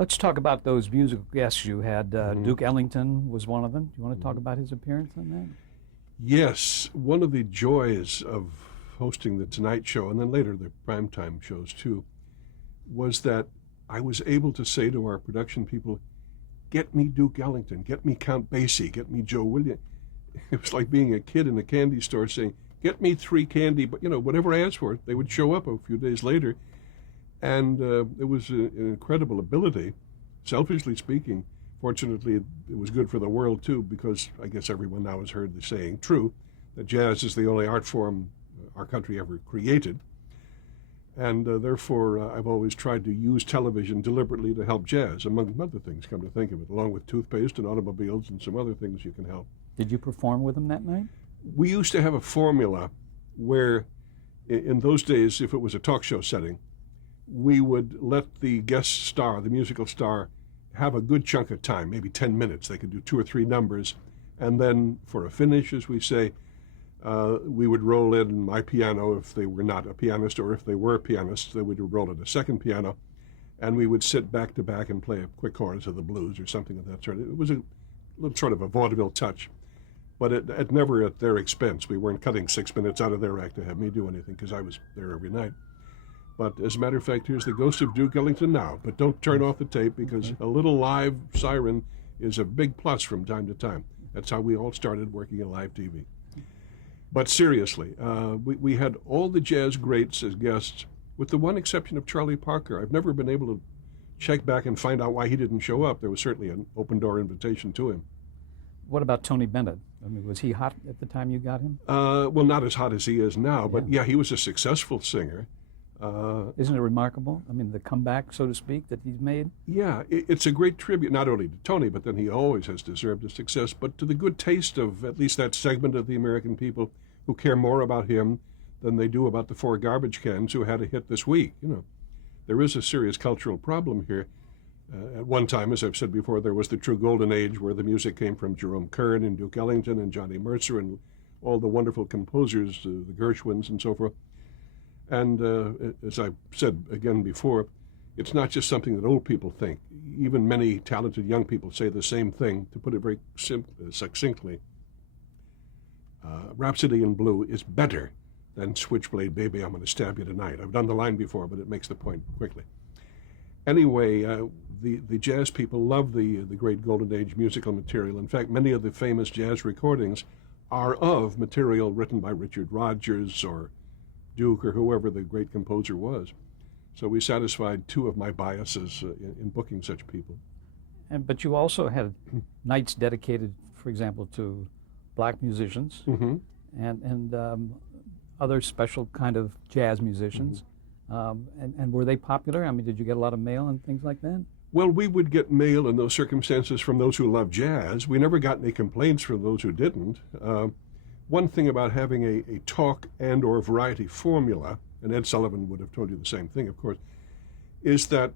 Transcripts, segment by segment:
Let's talk about those musical guests you had. Mhm. Duke Ellington was one of them. Do you want to talk about his appearance on that? Yes, one of the joys of hosting the Tonight Show, and then later the primetime shows too, was that I was able to say to our production people, get me Duke Ellington, get me Count Basie, get me Joe Williams. It was like being a kid in a candy store saying, get me 3 candy, but whatever I asked for, they would show up a few days later. And it was an incredible ability, selfishly speaking. Fortunately, it was good for the world too, because I guess everyone now has heard the saying, true, that jazz is the only art form our country ever created. And therefore, I've always tried to use television deliberately to help jazz, among other things, come to think of it, along with toothpaste and automobiles and some other things you can help. Did you perform with him that night? We used to have a formula where, in those days, if it was a talk show setting, we would let the guest star, the musical star, have a good chunk of time, maybe 10 minutes. They could do 2 or 3 numbers. And then for a finish, as we say, we would roll in my piano if they were not a pianist, or if they were pianists, they would roll in a second piano. And we would sit back to back and play a quick chorus of the blues or something of that sort. It was a little sort of a vaudeville touch, but it never at their expense. We weren't cutting 6 minutes out of their act to have me do anything, because I was there every night. But as a matter of fact, here's the ghost of Duke Ellington now. But don't turn off the tape, because a little live siren is a big plus from time to time. That's how we all started working in live TV. But seriously, we had all the jazz greats as guests, with the one exception of Charlie Parker. I've never been able to check back and find out why he didn't show up. There was certainly an open-door invitation to him. What about Tony Bennett? I mean, was he hot at the time you got him? Well, not as hot as he is now, but yeah, he was a successful singer. Isn't it remarkable? I mean, the comeback, so to speak, that he's made? Yeah, it's a great tribute, not only to Tony, but then he always has deserved his success, but to the good taste of at least that segment of the American people who care more about him than they do about the 4 garbage cans who had a hit this week. There is a serious cultural problem here. At one time, as I've said before, there was the true golden age where the music came from Jerome Kern and Duke Ellington and Johnny Mercer and all the wonderful composers, the Gershwins and so forth. And as I've said again before, it's not just something that old people think. Even many talented young people say the same thing. To put it very succinctly, Rhapsody in Blue is better than Switchblade Baby, I'm Gonna Stab You Tonight. I've done the line before, but it makes the point quickly. Anyway, the jazz people love the great Golden Age musical material. In fact, many of the famous jazz recordings are of material written by Richard Rodgers or Duke or whoever the great composer was. So we satisfied 2 of my biases in booking such people. But you also had nights dedicated, for example, to black musicians and other special kind of jazz musicians. And were they popular? I mean, did you get a lot of mail and things like that? Well, we would get mail in those circumstances from those who loved jazz. We never got any complaints from those who didn't. One thing about having a talk and or variety formula, and Ed Sullivan would have told you the same thing, of course, is that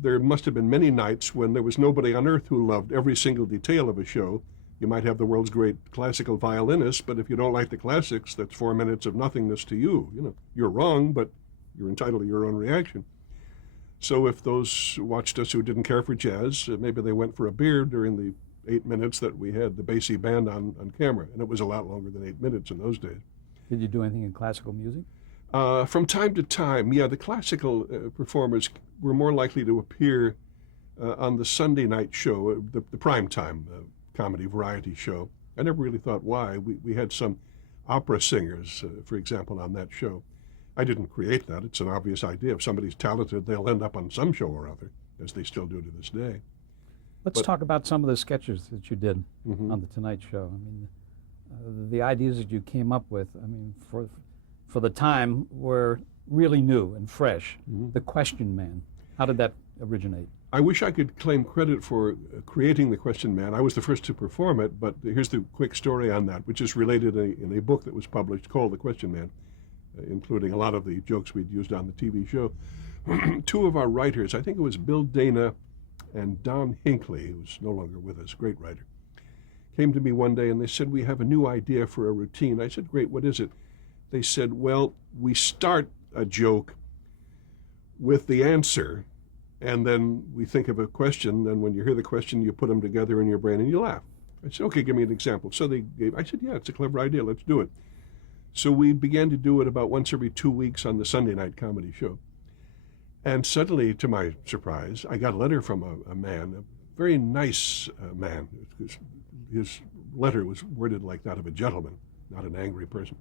there must have been many nights when there was nobody on earth who loved every single detail of a show. You might have the world's great classical violinist, but if you don't like the classics, that's 4 minutes of nothingness to you. You're wrong, but you're entitled to your own reaction. So if those watched us who didn't care for jazz, maybe they went for a beer during the 8 minutes that we had the Basie band on camera, and it was a lot longer than 8 minutes in those days. Did you do anything in classical music? From time to time, yeah, the classical performers were more likely to appear on the Sunday night show, the primetime comedy variety show. I never really thought why. We had some opera singers, for example, on that show. I didn't create that. It's an obvious idea. If somebody's talented, they'll end up on some show or other, as they still do to this day. Let's talk about some of the sketches that you did on The Tonight Show. I mean, the ideas that you came up with, I mean, for the time were really new and fresh. The Question Man, how did that originate? I wish I could claim credit for creating the Question Man. I was the first to perform it, but here's the quick story on that, which is related in a book that was published called The Question Man, including a lot of the jokes we'd used on the TV show. 2 of our writers, I think it was Bill Dana and Don Hinckley, who's no longer with us, great writer, came to me one day and they said, we have a new idea for a routine. I said, great, what is it? They said, well, we start a joke with the answer, And then we think of a question, and when you hear the question, you put them together in your brain and you laugh. I said, okay, give me an example. So I said, yeah, it's a clever idea, let's do it. So we began to do it about once every 2 weeks on the Sunday night comedy show. And suddenly, to my surprise, I got a letter from a man, a very nice man. His letter was worded like that of a gentleman, not an angry person.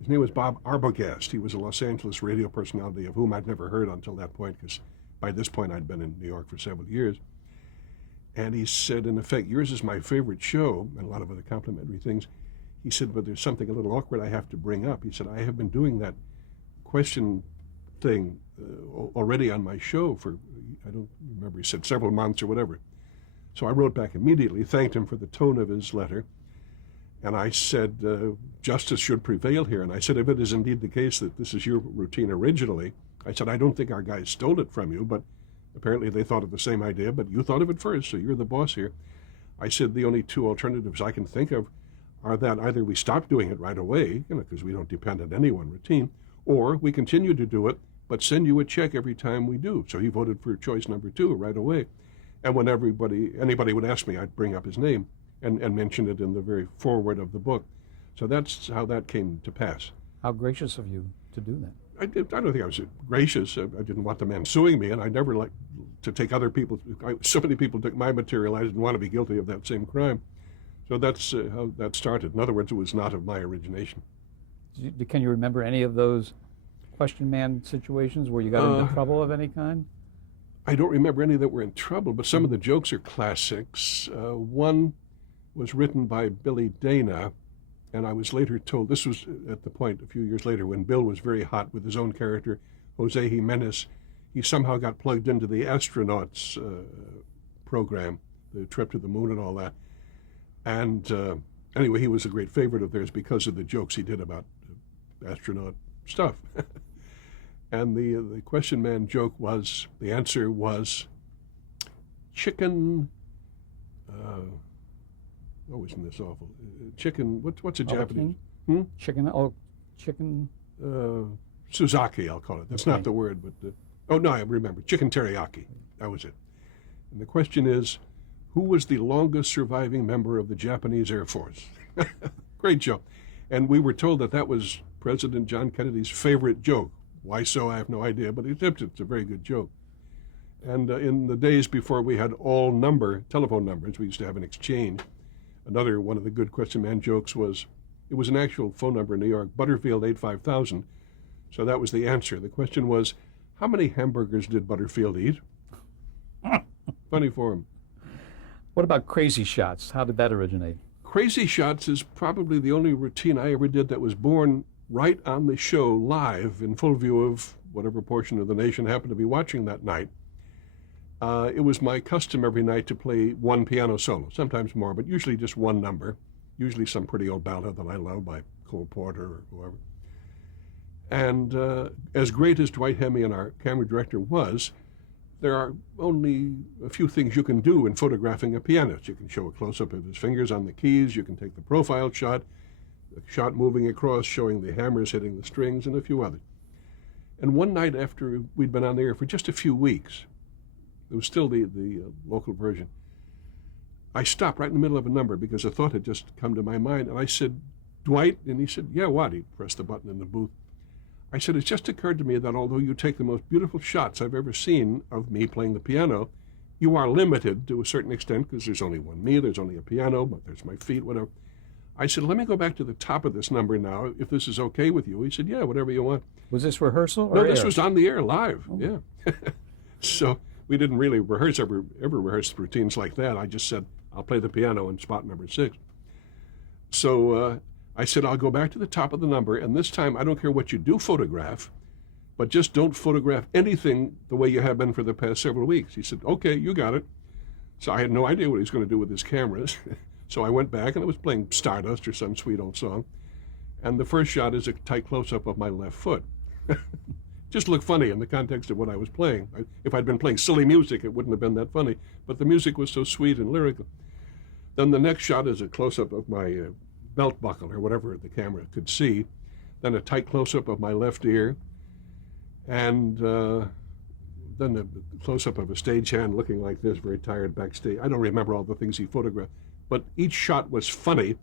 His name was Bob Arbogast. He was a Los Angeles radio personality of whom I'd never heard until that point, because by this point I'd been in New York for several years. And he said, in effect, yours is my favorite show, and a lot of other complimentary things. He said, but there's something a little awkward I have to bring up. He said, I have been doing that question thing already on my show for, I don't remember, he said several months or whatever. So I wrote back immediately, thanked him for the tone of his letter, and I said, justice should prevail here. And I said, if it is indeed the case that this is your routine originally, I said, I don't think our guys stole it from you, but apparently they thought of the same idea, but you thought of it first, so you're the boss here. I said, the only two alternatives I can think of are that either we stop doing it right away, because we don't depend on any one routine, or we continue to do it, but send you a check every time we do. So he voted for choice number 2 right away. And when anybody would ask me, I'd bring up his name and mention it in the very foreword of the book. So that's how that came to pass. How gracious of you to do that. I don't think I was gracious. I didn't want the man suing me, and I never liked to take other people's. So many people took my material, I didn't want to be guilty of that same crime. So that's how that started. In other words, it was not of my origination. Can you remember any of those question man situations where you got into trouble of any kind? I don't remember any that were in trouble, but some of the jokes are classics. One was written by Billy Dana, and I was later told, this was at the point a few years later when Bill was very hot with his own character, Jose Jimenez. He somehow got plugged into the astronauts program, the trip to the moon and all that. And anyway, he was a great favorite of theirs because of the jokes he did about astronaut stuff. And the question man joke was, the answer was chicken, oh, isn't this awful? Chicken, what's a Japanese? Chicken. Suzaki, I'll call it. That's not the word, but, oh no, I remember. Chicken teriyaki, that was it. And the question is, who was the longest surviving member of the Japanese Air Force? Great joke. And we were told that was President John Kennedy's favorite joke. Why so, I have no idea, but it's a very good joke. And in the days before we had all telephone numbers, we used to have an exchange. Another one of the good question man jokes was, it was an actual phone number in New York, Butterfield 85000. So that was the answer. The question was, how many hamburgers did Butterfield eat? Funny for him. What about Crazy Shots? How did that originate? Crazy Shots is probably the only routine I ever did that was born right on the show, live, in full view of whatever portion of the nation happened to be watching that night. It was my custom every night to play one piano solo, sometimes more, but usually just one number, usually some pretty old ballad that I love by Cole Porter or whoever. And as great as Dwight Hemme, our camera director, was, there are only a few things you can do in photographing a pianist. You can show a close-up of his fingers on the keys, you can take the profile shot, the shot moving across, showing the hammers hitting the strings, and a few others. And one night after we'd been on the air for just a few weeks, it was still the local version, I stopped right in the middle of a number because a thought had just come to my mind, and I said, Dwight? And he said, yeah, what? He pressed the button in the booth. I said, it just occurred to me that although you take the most beautiful shots I've ever seen of me playing the piano, you are limited to a certain extent because there's only one me, there's only a piano, but there's my feet, whatever. I said, let me go back to the top of this number now, if this is okay with you. He said, yeah, whatever you want. Was this rehearsal or No, this air? was on the air, live, Oh. yeah. So we didn't really ever rehearse routines like that. I just said, I'll play the piano in spot number 6. So I said, I'll go back to the top of the number, and this time I don't care what you do photograph, but just don't photograph anything the way you have been for the past several weeks. He said, okay, you got it. So I had no idea what he was going to do with his cameras. So I went back, and I was playing Stardust or some sweet old song. And the first shot is a tight close-up of my left foot. Just looked funny in the context of what I was playing. If I'd been playing silly music, it wouldn't have been that funny. But the music was so sweet and lyrical. Then the next shot is a close-up of my belt buckle, or whatever the camera could see. Then a tight close-up of my left ear. And then a close-up of a stagehand looking like this, very tired backstage. I don't remember all the things he photographed, but each shot was funny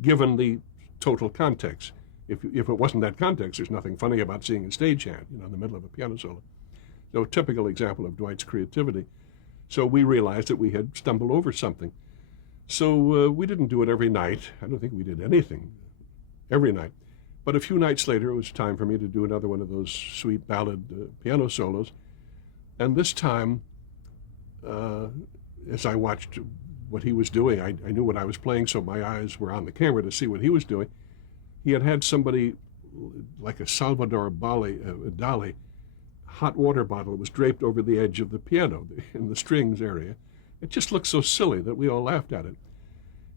given the total context. If it wasn't that context, there's nothing funny about seeing a stagehand, in the middle of a piano solo. So, typical example of Dwight's creativity. So we realized that we had stumbled over something. So we didn't do it every night. I don't think we did anything every night. But a few nights later, it was time for me to do another one of those sweet ballad piano solos. And this time, as I watched what he was doing, I knew what I was playing, so my eyes were on the camera to see what he was doing. He had somebody, like a Salvador Dali, hot water bottle was draped over the edge of the piano in the strings area. It just looked so silly that we all laughed at it.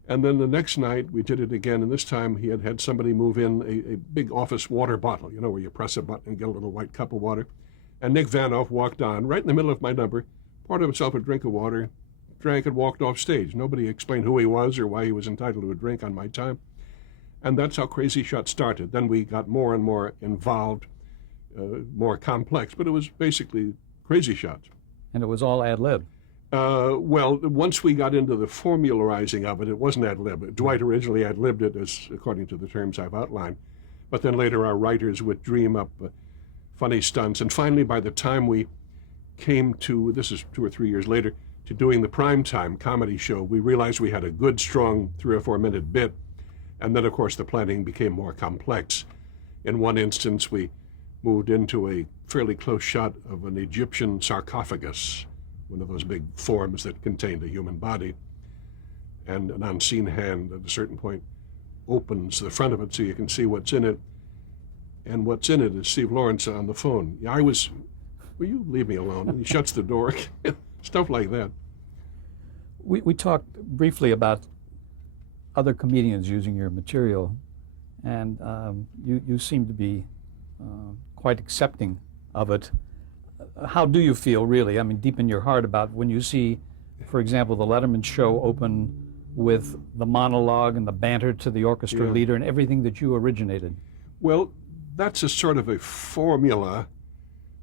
And then the next night we did it again, and this time he had somebody move in a big office water bottle, where you press a button and get a little white cup of water. And Nick Vanoff walked on right in the middle of my number, poured himself a drink of water, drank and walked off stage. Nobody explained who he was or why he was entitled to a drink on my time. And that's how Crazy Shot started. Then we got more and more involved, more complex, but it was basically Crazy Shots. And it was all ad-lib. Well, once we got into the formularizing of it, it wasn't ad-lib. Dwight originally ad-libbed it, as according to the terms I've outlined. But then later our writers would dream up funny stunts. And finally, by the time we came to, this is 2 or 3 years later, to doing the primetime comedy show, we realized we had a good, strong 3 or 4 minute bit. And then, of course, the planning became more complex. In one instance, we moved into a fairly close shot of an Egyptian sarcophagus, one of those big forms that contained a human body. And an unseen hand at a certain point opens the front of it so you can see what's in it. And what's in it is Steve Lawrence on the phone. Will you leave me alone? And he shuts the door. Stuff like that. We talked briefly about other comedians using your material, and you seem to be quite accepting of it. How do you feel, really? I mean, deep in your heart, about when you see, for example, the Letterman show open with the monologue and the banter to the orchestra leader and everything that you originated? Well, that's a sort of a formula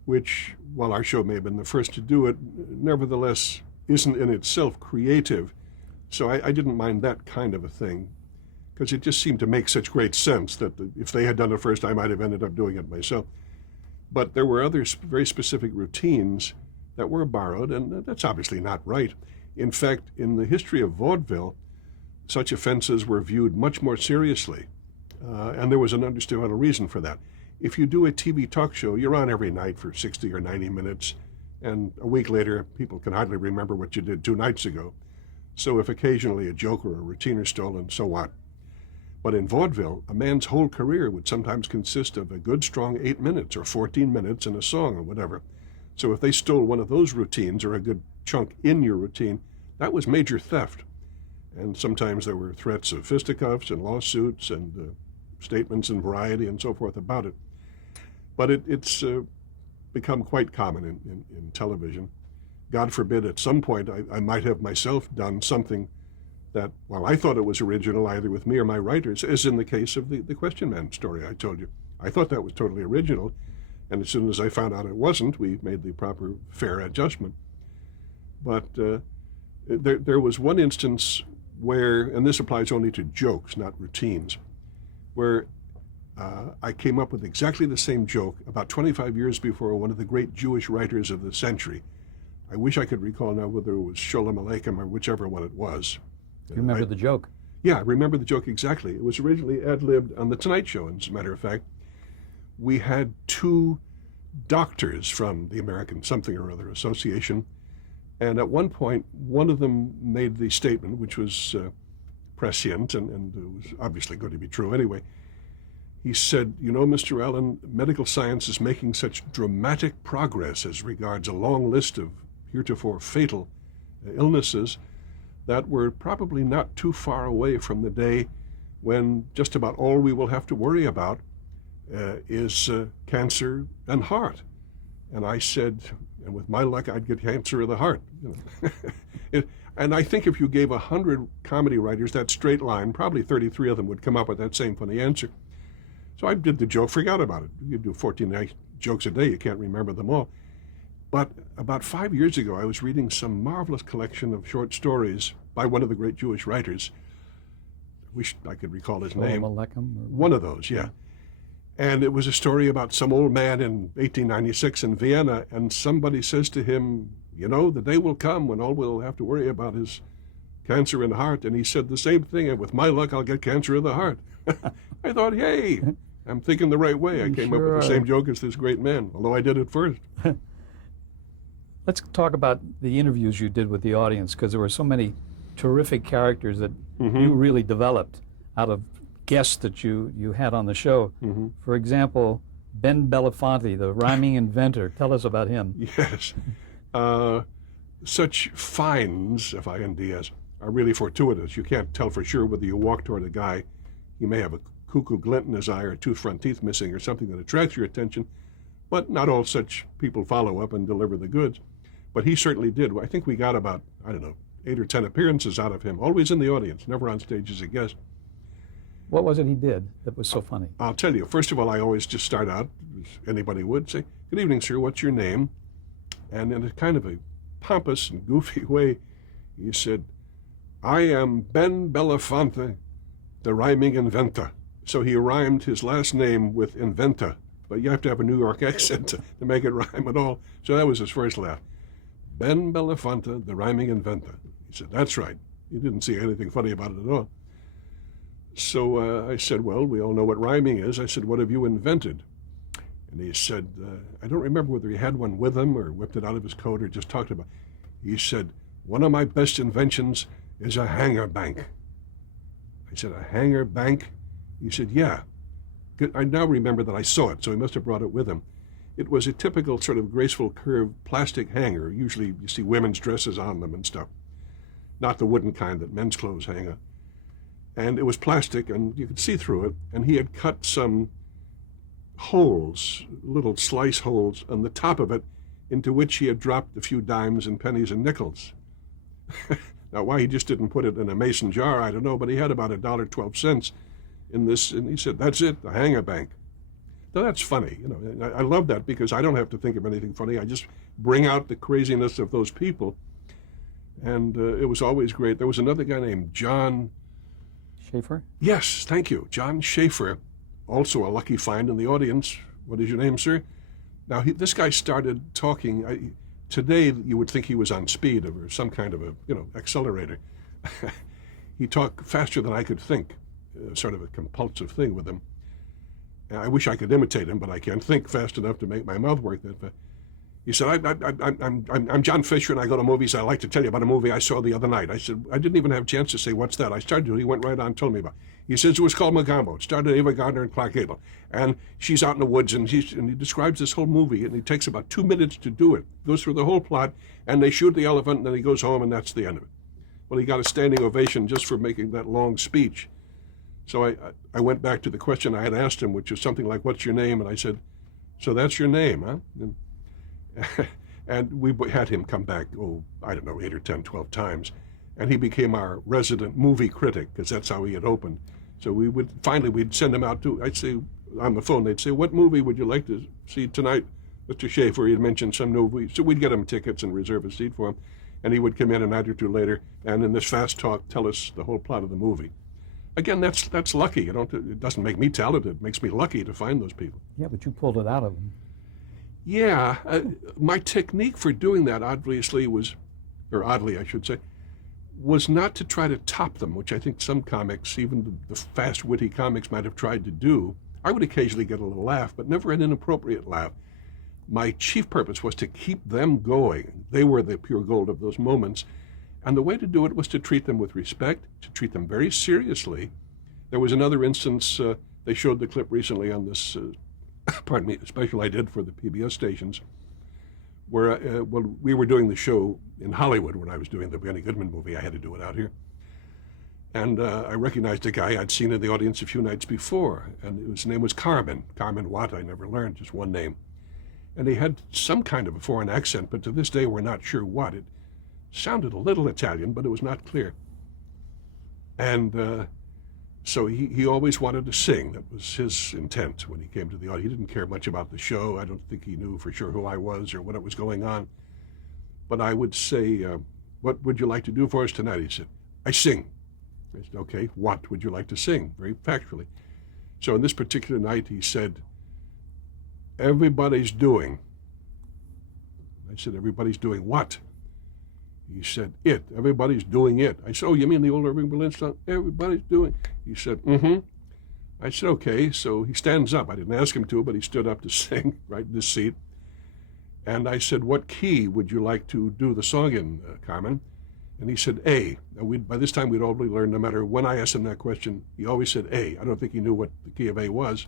which, while our show may have been the first to do it, nevertheless isn't in itself creative. So I didn't mind that kind of a thing, because it just seemed to make such great sense that if they had done it first, I might have ended up doing it myself. But there were other very specific routines that were borrowed, and that's obviously not right. In fact, in the history of vaudeville, such offenses were viewed much more seriously, and there was an understandable reason for that. If you do a TV talk show, you're on every night for 60 or 90 minutes, and a week later, people can hardly remember what you did 2 nights ago. So if occasionally a joke or a routine is stolen, so what? But in vaudeville, a man's whole career would sometimes consist of a good, strong 8 minutes or 14 minutes in a song or whatever. So if they stole one of those routines or a good chunk in your routine, that was major theft. And sometimes there were threats of fisticuffs and lawsuits and statements in Variety and so forth about it. But it's become quite common in television. God forbid, at some point, I might have myself done something that, while I thought it was original, either with me or my writers, as in the case of the Question Man story I told you. I thought that was totally original, and as soon as I found out it wasn't, we made the proper, fair adjustment. But there was one instance where, and this applies only to jokes, not routines, where I came up with exactly the same joke about 25 years before one of the great Jewish writers of the century. I wish I could recall now whether it was Sholem Aleichem or whichever one it was. You remember the joke? Yeah, I remember the joke exactly. It was originally ad-libbed on The Tonight Show, as a matter of fact. We had 2 doctors from the American something or other association, and at one point, one of them made the statement, which was prescient and it was obviously going to be true anyway. He said, Mr. Allen, medical science is making such dramatic progress as regards a long list of heretofore fatal illnesses that we're probably not too far away from the day when just about all we will have to worry about is cancer and heart. And I said, and with my luck, I'd get cancer of the heart. And I think if you gave 100 comedy writers that straight line, probably 33 of them would come up with that same funny answer. So I did the joke, forgot about it. You do 14 jokes a day, you can't remember them all. But about 5 years ago, I was reading some marvelous collection of short stories by one of the great Jewish writers. I wish I could recall his name. Shlomo Aleichem or One of those, yeah. And it was a story about some old man in 1896 in Vienna, and somebody says to him, you know, the day will come when all we'll have to worry about is cancer in the heart. And he said the same thing, and with my luck, I'll get cancer of the heart. I thought, hey, I'm thinking the right way. I came up with the same joke as this great man, although I did it first. Let's talk about the interviews you did with the audience, because there were so many terrific characters that you really developed out of guests that you had on the show. For example, Ben Belafonte, the rhyming inventor. Tell us about him. Yes. Such finds, F-I-N-D-S, are really fortuitous. You can't tell for sure whether you walk toward a guy, he may have a cuckoo glint in his eye or two front teeth missing or something that attracts your attention, but not all such people follow up and deliver the goods. But he certainly did. I think we got about, 8 or 10 appearances out of him, always in the audience, never on stage as a guest. What was it he did that was so funny? I'll tell you. First of all, I always just start out, as anybody would, say, good evening, sir, what's your name? And in a kind of a pompous and goofy way, he said, I am Ben Belafonte, the rhyming inventor. So he rhymed his last name with inventor, but you have to have a New York accent to make it rhyme at all. So that was his first laugh. Ben Belafonte, the rhyming inventor. He said, that's right. He didn't see anything funny about it at all. So I said, well, we all know what rhyming is. I said, what have you invented? And he said, I don't remember whether he had one with him or whipped it out of his coat or just talked about it. He said, one of my best inventions is a hanger bank. I said, a hanger bank? He said, yeah. I now remember that I saw it, so he must have brought it with him. It was a typical sort of graceful curved plastic hanger. Usually you see women's dresses on them and stuff. Not the wooden kind that men's clothes hang on. And it was plastic, and you could see through it. And he had cut some holes, little slice holes, on the top of it, into which he had dropped a few dimes and pennies and nickels. Now, why he just didn't put it in a mason jar, I don't know, but he had about $1.12 in this, and he said, that's it, the hanger bank. Now, that's funny. You know, I love that because I don't have to think of anything funny. I just bring out the craziness of those people. And it was always great. There was another guy named John Schaefer? Yes, thank you. John Schaefer, also a lucky find in the audience. What is your name, sir? Now, this guy started talking. Today, you would think he was on speed or some kind of a, accelerator. He talked faster than I could think, sort of a compulsive thing with him. I wish I could imitate him, but I can't think fast enough to make my mouth work that fast. He said, I'm John Fisher, and I go to movies. I'd like to tell you about a movie I saw the other night. I said, I didn't even have a chance to say, what's that? I started to. He went right on and told me about it. He says it was called Magambo. It starred Ava Gardner and Clark Gable. And she's out in the woods, and he describes this whole movie, and it takes about 2 minutes to do it. Goes through the whole plot, and they shoot the elephant, and then he goes home, and that's the end of it. Well, he got a standing ovation just for making that long speech. So I went back to the question I had asked him, which was something like, what's your name? And I said, so that's your name, huh? And we had him come back, 8 or 10, 12 times. And he became our resident movie critic, because that's how he had opened. So we'd send him out to, I'd say, on the phone, they'd say, what movie would you like to see tonight, Mr. Schaefer? He'd mentioned some new movie. So we'd get him tickets and reserve a seat for him. And he would come in a night or two later, and in this fast talk, tell us the whole plot of the movie. Again, that's lucky. It doesn't make me talented. It makes me lucky to find those people. Yeah, but you pulled it out of him. Yeah, my technique for doing that oddly I should say, was not to try to top them, which I think some comics, even the fast, witty comics, might have tried to do. I would occasionally get a little laugh, but never an inappropriate laugh. My chief purpose was to keep them going. They were the pure gold of those moments. And the way to do it was to treat them with respect, to treat them very seriously. There was another instance, they showed the clip recently on this special I did for the PBS stations, where we were doing the show in Hollywood when I was doing the Benny Goodman movie. I had to do it out here. And I recognized a guy I'd seen in the audience a few nights before, and his name was Carmen Watt. I never learned, just one name. And he had some kind of a foreign accent, but to this day we're not sure what. It sounded a little Italian, but it was not clear. And So he always wanted to sing. That was his intent when he came to the audience. He didn't care much about the show. I don't think he knew for sure who I was or what was going on. But I would say, what would you like to do for us tonight? He said, I sing. I said, okay, what would you like to sing? Very factually. So on this particular night, he said, everybody's doing. I said, everybody's doing what? He said, it. Everybody's doing it. I said, oh, you mean the old Irving Berlin song? Everybody's doing. He said, mm-hmm. I said, okay. So he stands up. I didn't ask him to, but he stood up to sing right in his seat. And I said, what key would you like to do the song in, Carmen? And he said, A. And by this time, we'd already learned no matter when I asked him that question, he always said A. I don't think he knew what the key of A was.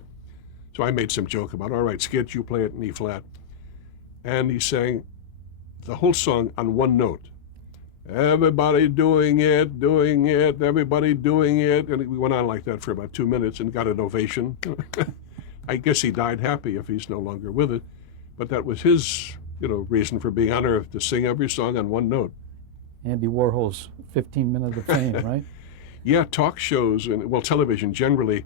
So I made some joke about, all right, Skid, you play it in E flat. And he sang the whole song on one note. Everybody doing it, everybody doing it. And we went on like that for about 2 minutes and got an ovation. I guess he died happy if he's no longer with it. But that was his, reason for being on Earth, to sing every song on one note. Andy Warhol's 15 Minutes of Fame, right? Yeah, talk shows and, television generally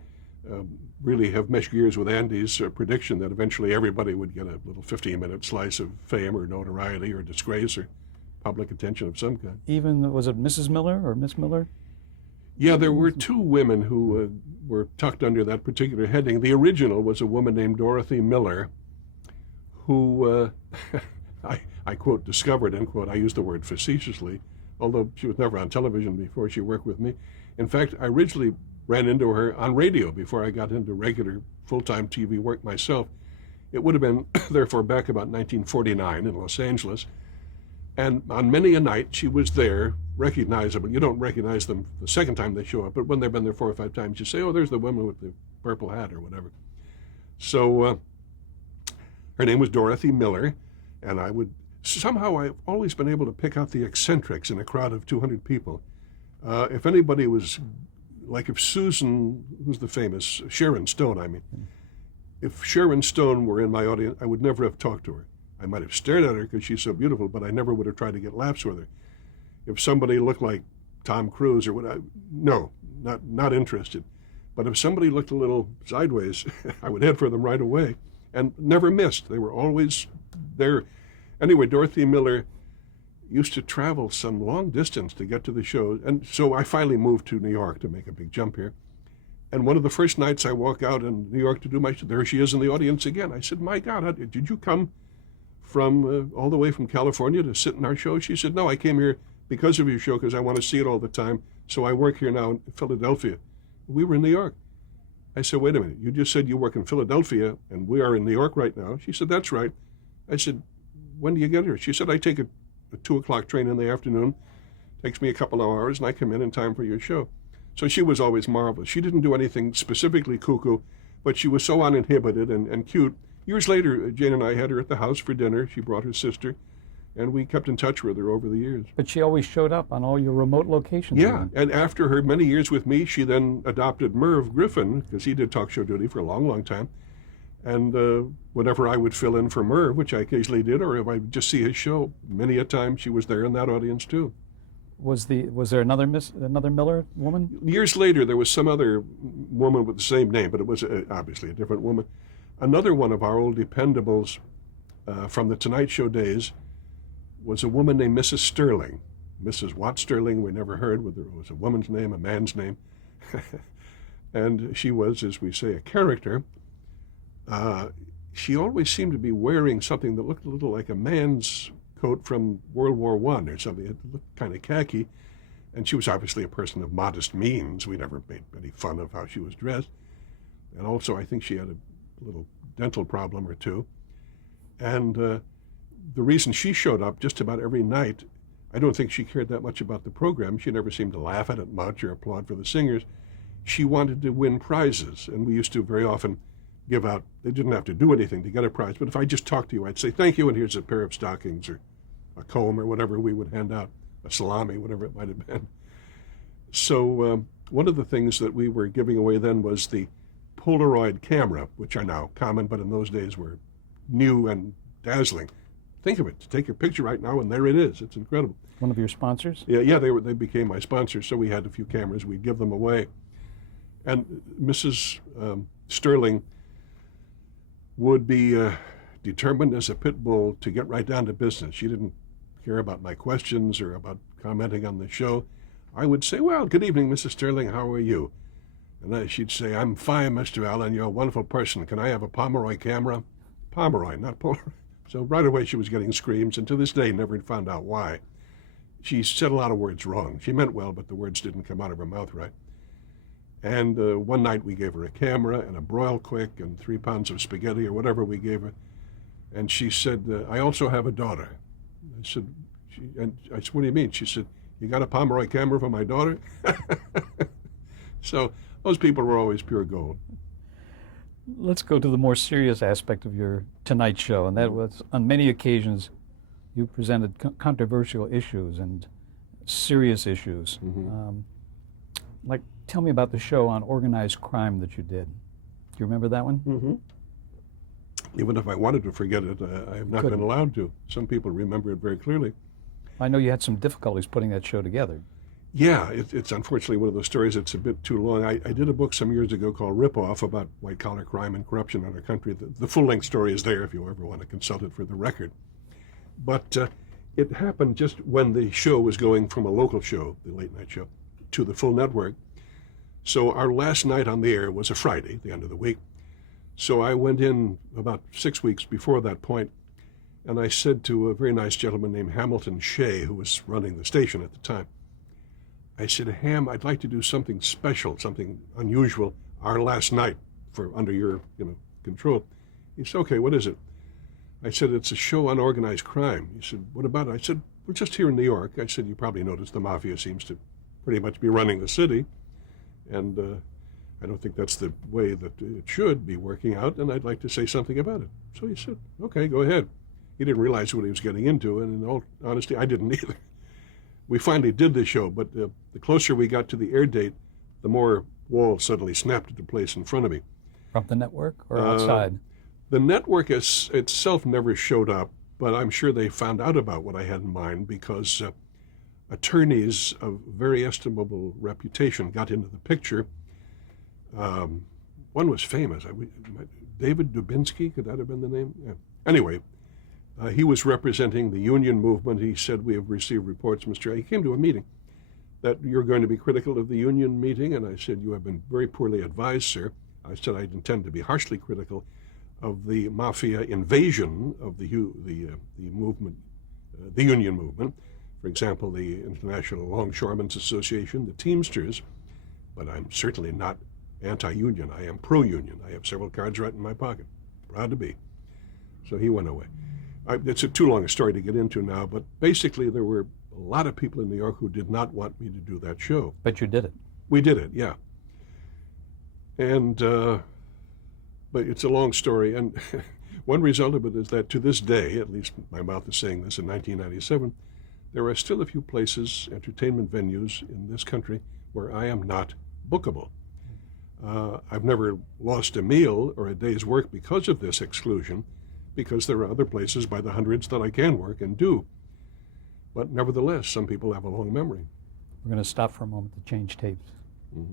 really have meshed gears with Andy's prediction that eventually everybody would get a little 15-minute slice of fame or notoriety or disgrace or public attention of some kind. Even, was it Mrs. Miller or Miss Miller? Yeah, there were two women who were tucked under that particular heading. The original was a woman named Dorothy Miller, who I quote, discovered, end quote. I use the word facetiously, although she was never on television before she worked with me. In fact, I originally ran into her on radio before I got into regular full-time TV work myself. It would have been, therefore, back about 1949 in Los Angeles. And on many a night, she was there, recognizable. You don't recognize them the second time they show up, but when they've been there 4 or 5 times, you say, oh, there's the woman with the purple hat or whatever. So her name was Dorothy Miller, and somehow I've always been able to pick out the eccentrics in a crowd of 200 people. If anybody was, like if Susan, who's the famous, Sharon Stone, I mean, if Sharon Stone were in my audience, I would never have talked to her. I might have stared at her because she's so beautiful, but I never would have tried to get laughs with her. If somebody looked like Tom Cruise or whatever, no, not interested. But if somebody looked a little sideways, I would head for them right away, and never missed. They were always there. Anyway, Dorothy Miller used to travel some long distance to get to the show, and so I finally moved to New York to make a big jump here. And one of the first nights I walk out in New York to do my show, there she is in the audience again. I said, my God, did you come from all the way from California to sit in our show? She said, no, I came here because of your show, because I want to see it all the time. So I work here now in Philadelphia. We were in New York. I said, wait a minute, you just said you work in Philadelphia and we are in New York right now. She said, that's right. I said, when do you get here? She said, I take a 2 o'clock train in the afternoon. Takes me a couple of hours and I come in time for your show. So she was always marvelous. She didn't do anything specifically cuckoo, but she was so uninhibited and cute. Years later, Jane and I had her at the house for dinner. She brought her sister, and we kept in touch with her over the years. But she always showed up on all your remote locations. Yeah, and after her many years with me, she then adopted Merv Griffin, because he did talk show duty for a long, long time. And whenever I would fill in for Merv, which I occasionally did, or if I would just see his show, many a time she was there in that audience too. Was there another Miller woman? Years later, there was some other woman with the same name, but it was obviously a different woman. Another one of our old dependables from the Tonight Show days was a woman named Mrs. Sterling. Mrs. Watt Sterling, we never heard whether it was a woman's name, a man's name. And she was, as we say, a character. She always seemed to be wearing something that looked a little like a man's coat from World War I or something. It looked kind of khaki. And she was obviously a person of modest means. We never made any fun of how she was dressed. And also, I think she had a little dental problem or two. And the reason she showed up just about every night, I don't think she cared that much about the program. She never seemed to laugh at it much or applaud for the singers. She wanted to win prizes, and we used to very often give out, they didn't have to do anything to get a prize, but if I just talked to you, I'd say, thank you, and here's a pair of stockings or a comb or whatever we would hand out, a salami, whatever it might have been. So one of the things that we were giving away then was the Polaroid camera, which are now common, but in those days were new and dazzling. Think of it, to take your picture right now, and there it is. It's incredible. One of your sponsors? Yeah, they became my sponsors, so we had a few cameras. We'd give them away. And Mrs. Sterling would be determined as a pit bull to get right down to business. She didn't care about my questions or about commenting on the show. I would say, well, good evening, Mrs. Sterling, how are you? And she'd say, I'm fine, Mr. Allen, you're a wonderful person. Can I have a Pomeroy camera? Pomeroy, not Polaroid. So right away she was getting screams, and to this day never found out why. She said a lot of words wrong. She meant well, but the words didn't come out of her mouth right. And one night we gave her a camera and a broil quick and 3 pounds of spaghetti or whatever we gave her. And she said, I also have a daughter. I said, what do you mean? She said, you got a Pomeroy camera for my daughter? So those people were always pure gold. Let's go to the more serious aspect of your Tonight Show, and that was on many occasions you presented controversial issues and serious issues. Like, tell me about the show on organized crime that you did. Do you remember that one? Even if I wanted to forget it, I have not been allowed to. Some people remember it very clearly. I know you had some difficulties putting that show together. Yeah, it's unfortunately one of those stories that's a bit too long. I did a book some years ago called Rip Off about white-collar crime and corruption in our country. The full-length story is there if you ever want to consult it for the record. But it happened just when the show was going from a local show, the late-night show, to the full network. So our last night on the air was a Friday, the end of the week. So I went in about 6 weeks before that point, and I said to a very nice gentleman named Hamilton Shea, who was running the station at the time, I said, Ham, I'd like to do something special, something unusual, our last night for under your control. He said, okay, what is it? I said, it's a show on organized crime. He said, what about it? I said, we're just here in New York. I said, you probably noticed the mafia seems to pretty much be running the city. And I don't think that's the way that it should be working out, and I'd like to say something about it. So he said, okay, go ahead. He didn't realize what he was getting into, and in all honesty, I didn't either. We finally did the show, but the closer we got to the air date, the more walls suddenly snapped into place in front of me. From the network or outside? The network itself never showed up, but I'm sure they found out about what I had in mind because attorneys of very estimable reputation got into the picture. One was famous. David Dubinsky, could that have been the name? Yeah. Anyway, he was representing the union movement. He said, we have received reports, Mr. A. He came to a meeting that you're going to be critical of the union meeting, and I said, you have been very poorly advised, sir. I said, I intend to be harshly critical of the mafia invasion of the movement, the union movement. For example, the International Longshoremen's Association, the Teamsters, but I'm certainly not anti-union. I am pro-union. I have several cards right in my pocket. Proud to be. So he went away. It's too long a story to get into now, but basically there were a lot of people in New York who did not want me to do that show. But you did it. We did it, yeah. And, but it's a long story, and one result of it is that to this day, at least my mouth is saying this in 1997, there are still a few places, entertainment venues in this country where I am not bookable. I've never lost a meal or a day's work because of this exclusion, because there are other places by the hundreds that I can work and do. But nevertheless, some people have a long memory. We're going to stop for a moment to change tapes.